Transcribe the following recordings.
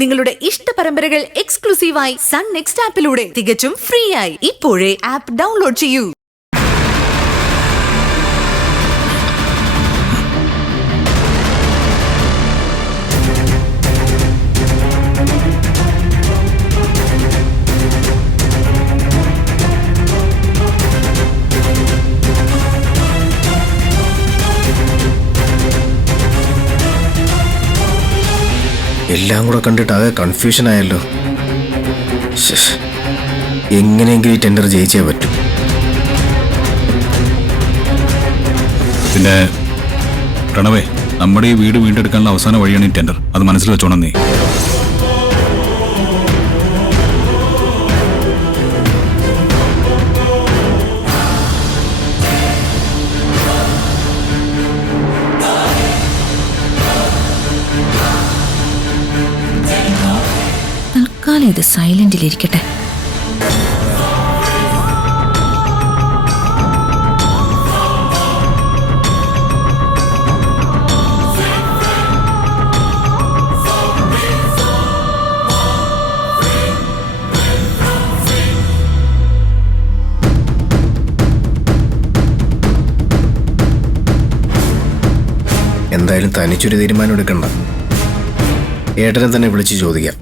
നിങ്ങളുടെ ഇഷ്ട പരമ്പരകൾ എക്സ്ക്ലൂസീവായി സൺ നെക്സ്റ്റ് ആപ്പിലൂടെ തികച്ചും ഫ്രീ ആയി ഇപ്പോഴേ ആപ്പ് ഡൗൺലോഡ് ചെയ്യൂ. എല്ലാം കൂടെ കണ്ടിട്ട് ആകെ കൺഫ്യൂഷൻ ആയല്ലോ. എങ്ങനെയെങ്കിലും ഈ ടെൻഡർ ജയിച്ചേ പറ്റൂ. പിന്നെ പ്രണവേ, നമ്മുടെ ഈ വീട് വീണ്ടെടുക്കാനുള്ള അവസാന വഴിയാണ് ഈ ടെൻഡർ. അത് മനസ്സിൽ വെച്ചോണം നീ. തൽക്കാലം ഇത് സൈലന്റിലിരിക്കട്ടെ. എന്തായാലും തനിച്ചൊരു തീരുമാനം എടുക്കണ്ട. ഏട്ടനെ തന്നെ വിളിച്ച് ചോദിക്കാം.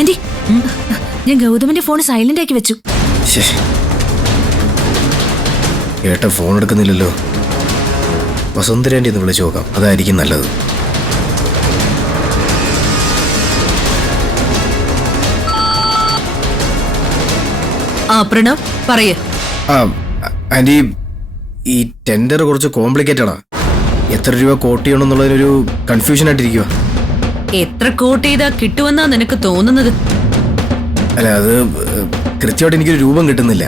ആന്റി, ഞാൻ ഗൗതമിന്റെ ഫോൺ സൈലന്റ് ആക്കി വെച്ചു. ഏട്ട ഫോൺ എടുക്കുന്നില്ലല്ലോ. വസുന്ധരേൻ്റെ ഒന്ന് വിളിച്ചു നോക്കാം, അതായിരിക്കും നല്ലത്. പ്രണവ് പറയേ. ആന്റി, ഈ ടെൻഡർ കുറച്ച് കോംപ്ലിക്കേറ്റഡാ. എത്ര രൂപ കോട്ട് ചെയ്യണമെന്നുള്ളതിനൊരു കൺഫ്യൂഷൻ ആയിട്ടിരിക്കുക. എത്ര കോട്ട് ചെയ്താ കിട്ടുമെന്നാ നിനക്ക് തോന്നുന്നത്? അല്ല, അത് കൃത്യമായിട്ട് എനിക്കൊരു രൂപം കിട്ടുന്നില്ല.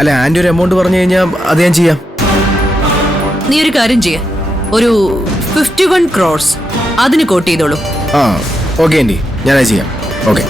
അല്ല, ആന്റി ഒരു എമൗണ്ട് പറഞ്ഞു കഴിഞ്ഞാൽ അത് ഞാൻ ചെയ്യാം. നീ ഒരു കാര്യം ചെയ്യ, ഒരു 51 crores അതിന് കോട്ട് ചെയ്തോളൂ. ഓക്കെ ആന്റി, ഞാനത് ചെയ്യാം. ഓക്കെ.